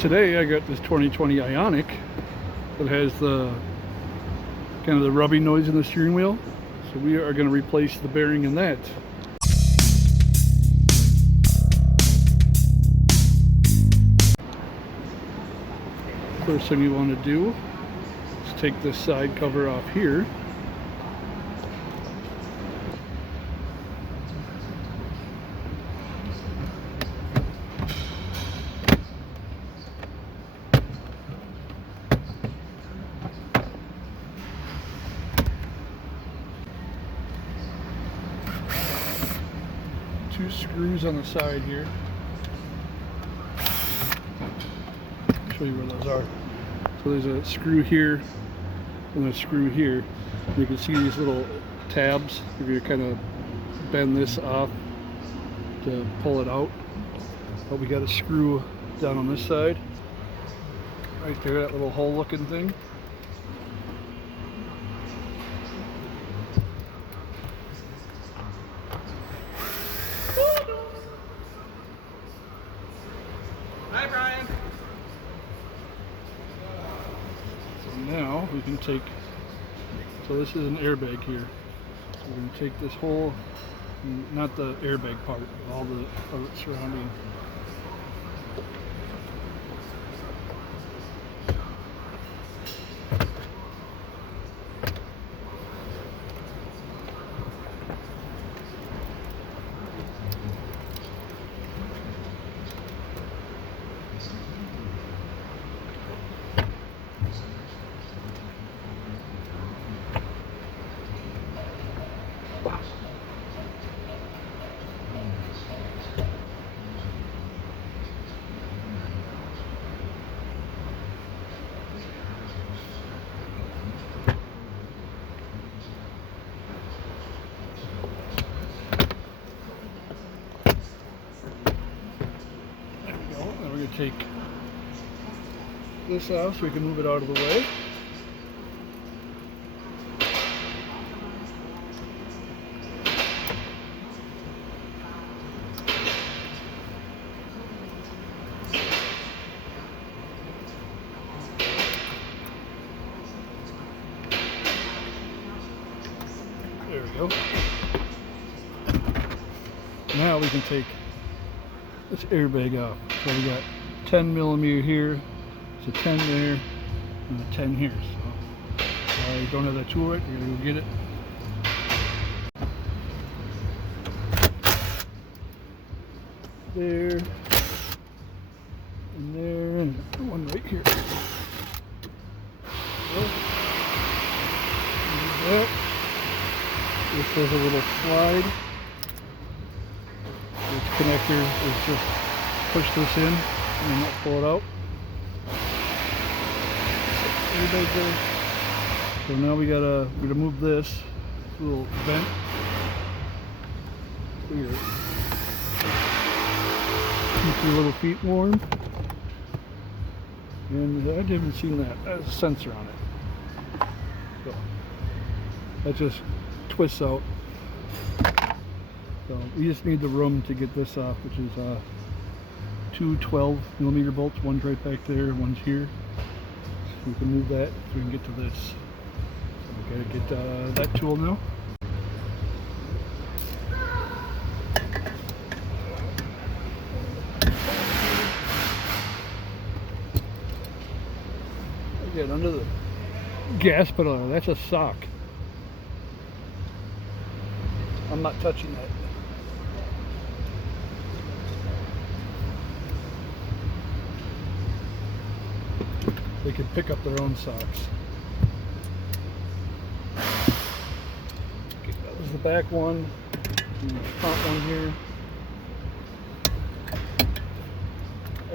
Today I got this 2020 IONIQ that has the kind of the rubbing noise in the steering wheel. So we are going to replace the bearing in that. First thing you want to do is take this side cover off here. Two screws on the side here. I'll show you where those are. So there's a screw here and a screw here. You can see these little tabs. If you kind of bend this off to pull it out. But we got a screw down on this side. Right there, that little hole looking thing. Hi, Brian. So now we can take, so this is an airbag here. So we're going to take this whole, not the airbag part, all the surrounding. We're going to take this off so we can move it out of the way. There we go. Now we can take this airbag off. So we got 10 millimeter here, it's a 10 there, and a 10 here. So I don't have that tool right, we're gonna go get it. There, and there, and one right here. That. This has a little slide. This connector is just push this in and not pull it out. So now we're gonna move this little vent here. Keep your little feet warm. And I haven't seen that. There's a sensor on it. So that just twists out. So we just need the room to get this off, which is two 12 millimeter bolts. One's right back there, one's here. So we can move that so we can get to this. So we gotta get that tool now. Get under the gas pedal. That's a sock. I'm not touching that. They can pick up their own socks. Okay, that was the back one. And the front one here.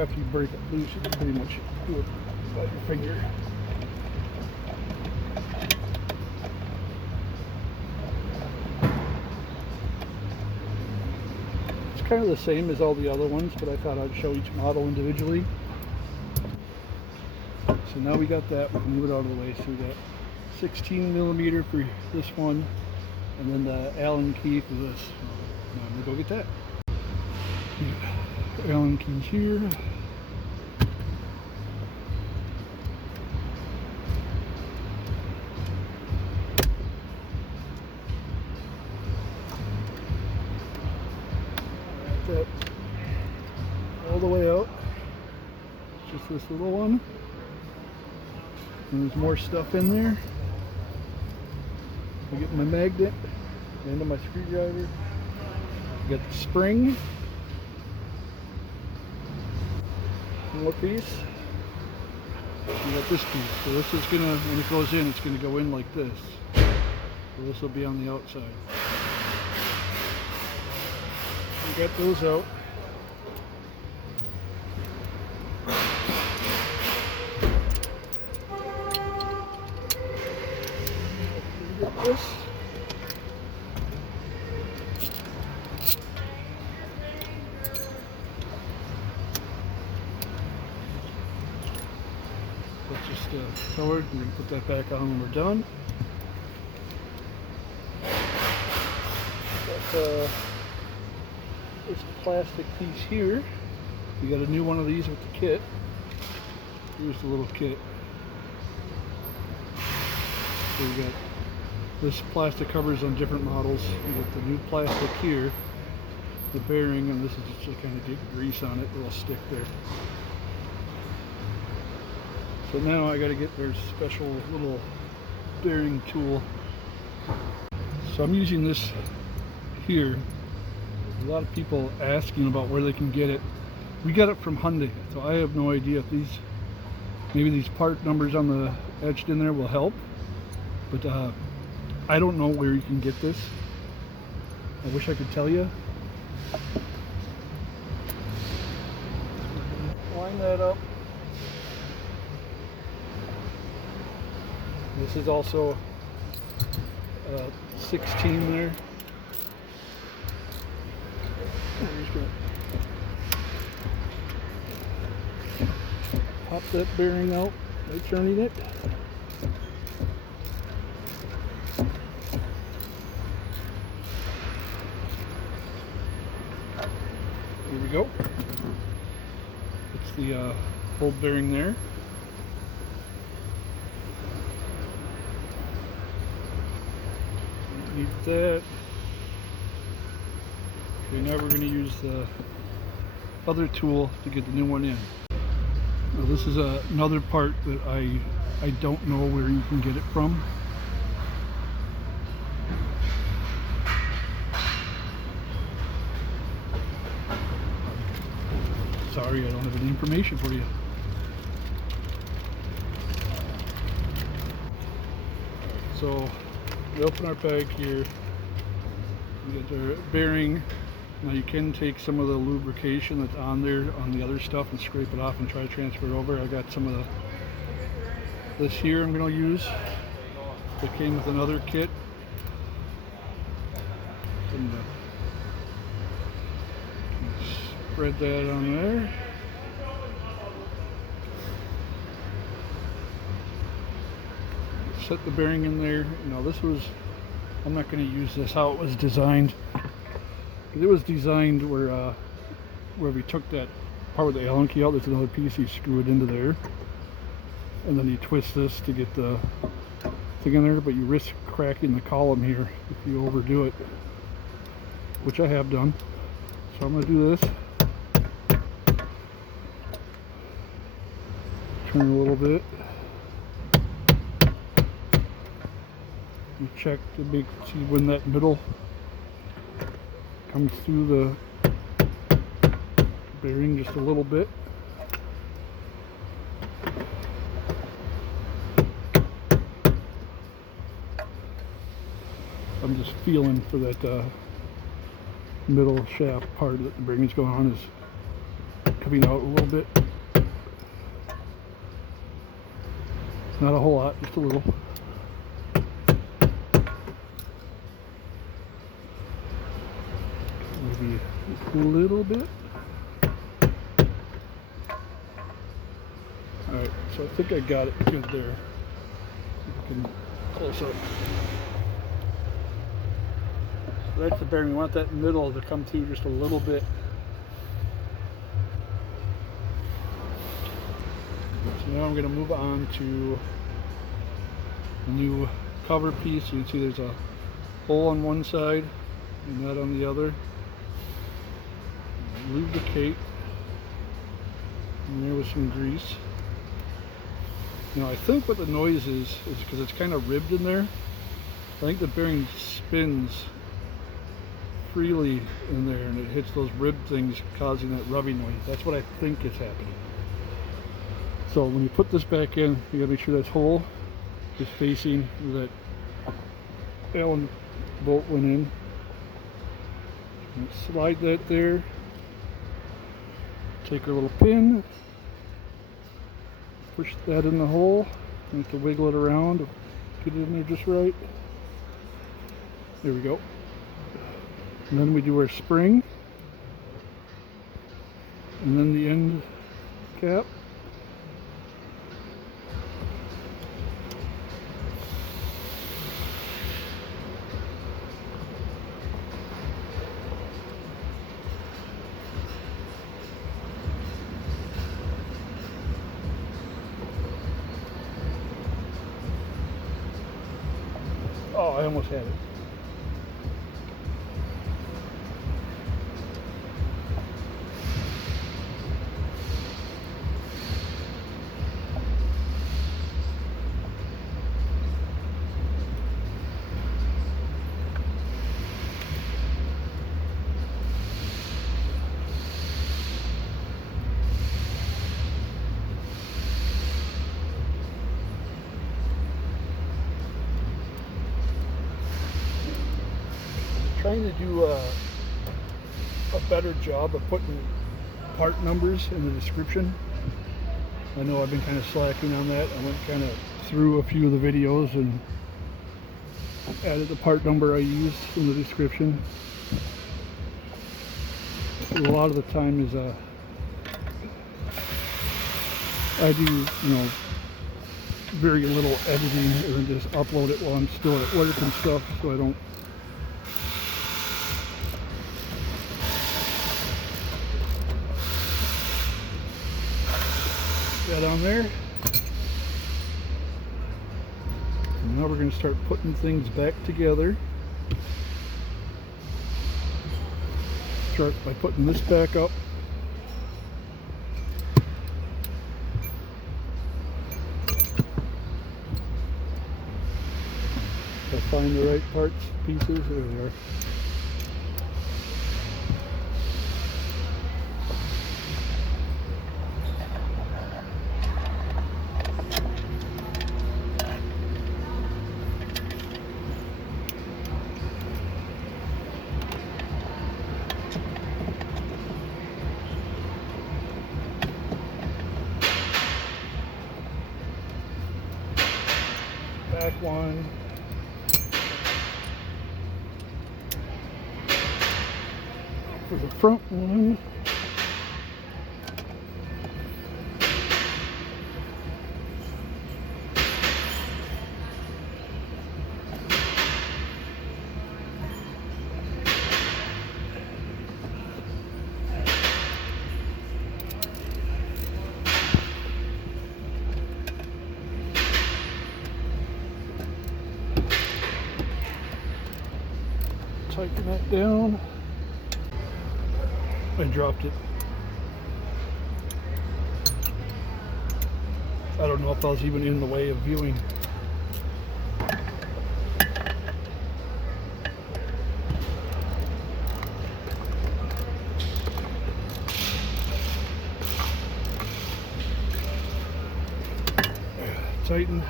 After you break it loose, you can pretty much do it by your finger. It's kind of the same as all the other ones, but I thought I'd show each model individually. So now we got that, we can move it out of the way. So we got 16 millimeter for this one, and then the Allen key for this. Now I'm gonna go get that. Allen keys here. way out. It's just this little one. And there's more stuff in there. I get my magnet, the end of my screwdriver. I got the spring. One more piece. You got this piece. So this is gonna, when it goes in, it's gonna go in like this. So this will be on the outside. We got those out. Get this. Let's just forward. We're going to put that back on when we're done. Got this plastic piece here. We got a new one of these with the kit. Here's the little kit. So we got this plastic covers on different models. We got the new plastic here, the bearing, and this is just to kind of get grease on it. It'll stick there. So now I got to get their special little bearing tool. So I'm using this here. A lot of people asking about where they can get it. We got it from Hyundai, so I have no idea if these, maybe these part numbers on the etched in there will help. But I don't know where you can get this. I wish I could tell you. Line that up. This is also 16 there. Pop that bearing out by turning it. Here we go. It's the old bearing there. Need that. Okay, now we're going to use the other tool to get the new one in. Now this is another part that I don't know where you can get it from. Sorry, I don't have any information for you. So we open our bag here. We get our bearing. Now you can take some of the lubrication that's on there on the other stuff and scrape it off and try to transfer it over. I got some of this here I'm going to use. It came with another kit. And spread that on there. Set the bearing in there. Now this was, I'm not going to use this how it was designed. It was designed where we took that part with the Allen key out. There's another piece, you screw it into there, and then you twist this to get the thing in there. But you risk cracking the column here if you overdo it, which I have done. So I'm going to do this. Turn a little bit. You check to see when that middle comes through the bearing just a little bit. I'm just feeling for that middle shaft part that the bearing is going on is coming out a little bit. Not a whole lot, just a little. Maybe a little bit. Alright, so I think I got it good there. You can close up. So that's the bearing. We want that middle to come through just a little bit. So now I'm going to move on to a new cover piece. You can see there's a hole on one side and that on the other. Lubricate. in there with some grease. Now I think what the noise is because it's kind of ribbed in there. I think the bearing spins freely in there and it hits those rib things, causing that rubbing noise. That's what I think is happening. So when you put this back in, you gotta make sure that hole is facing where that Allen bolt went in. And slide that there. Take our little pin, push that in the hole. You have to wiggle it around, get it in there just right. There we go. And then we do our spring, and then the end cap. Oh, I almost had it. Trying to do a better job of putting part numbers in the description. I know I've been kind of slacking on that. I went kind of through a few of the videos and added the part number I used in the description. A lot of the time is I do, very little editing and just upload it while I'm still at work and stuff, so I don't that on there. And now we're going to start putting things back together. Start by putting this back up. I find the right parts, pieces, there they are. Back one. For the front one. Tighten that down. I dropped it. I don't know if I was even in the way of viewing. Tighten.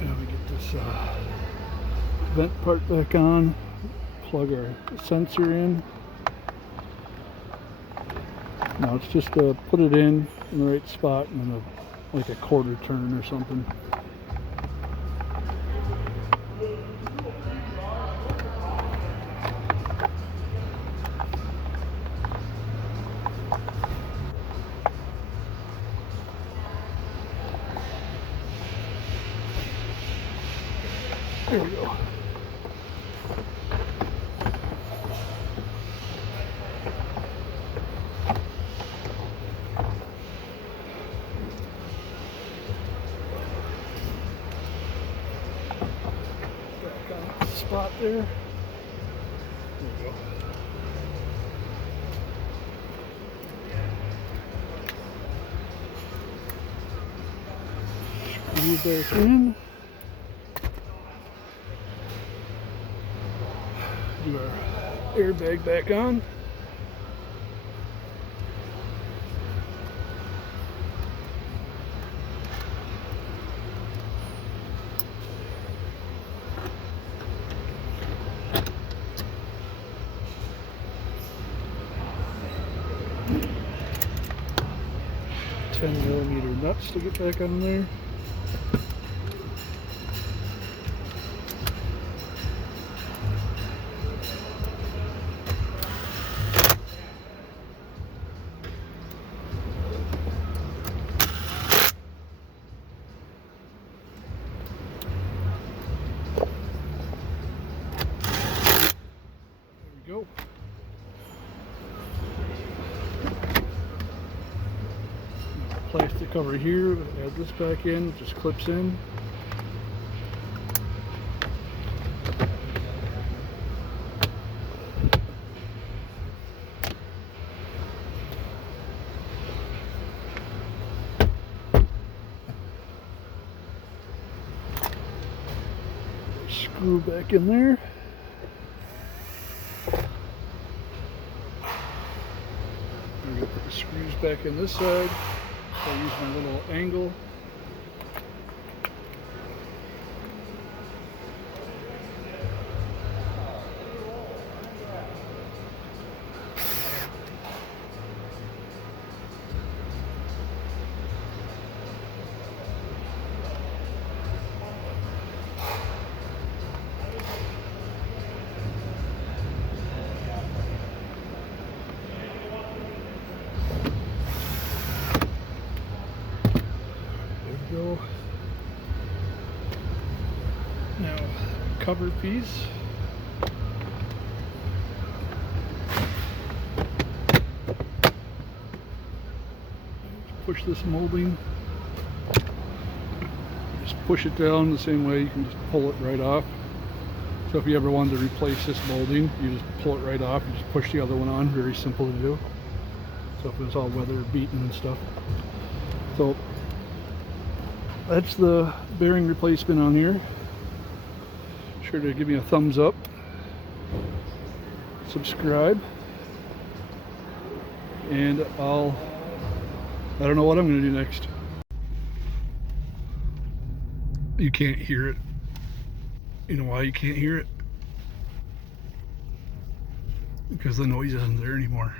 And we get this vent part back on. Plug our sensor in. Now it's just to put it in the right spot and then like a quarter turn or something. There we go. Spot there. There we go. screw back in. Do our airbag back on. $10mm nuts to get back on there. There we go. Plastic cover here, add this back in, just clips in. Screw back in there. I'm going to put the screws back in this side. So I use my little angle. Go. Now, cover piece. Push this molding. Just push it down the same way. You can just pull it right off. So if you ever wanted to replace this molding, you just pull it right off and just push the other one on. Very simple to do. So if it was all weather beaten and stuff. So that's the bearing replacement on here. Sure to give me a thumbs up, subscribe, and I don't know what I'm going to do next. You can't hear it. You know why you can't hear it? Because the noise isn't there anymore.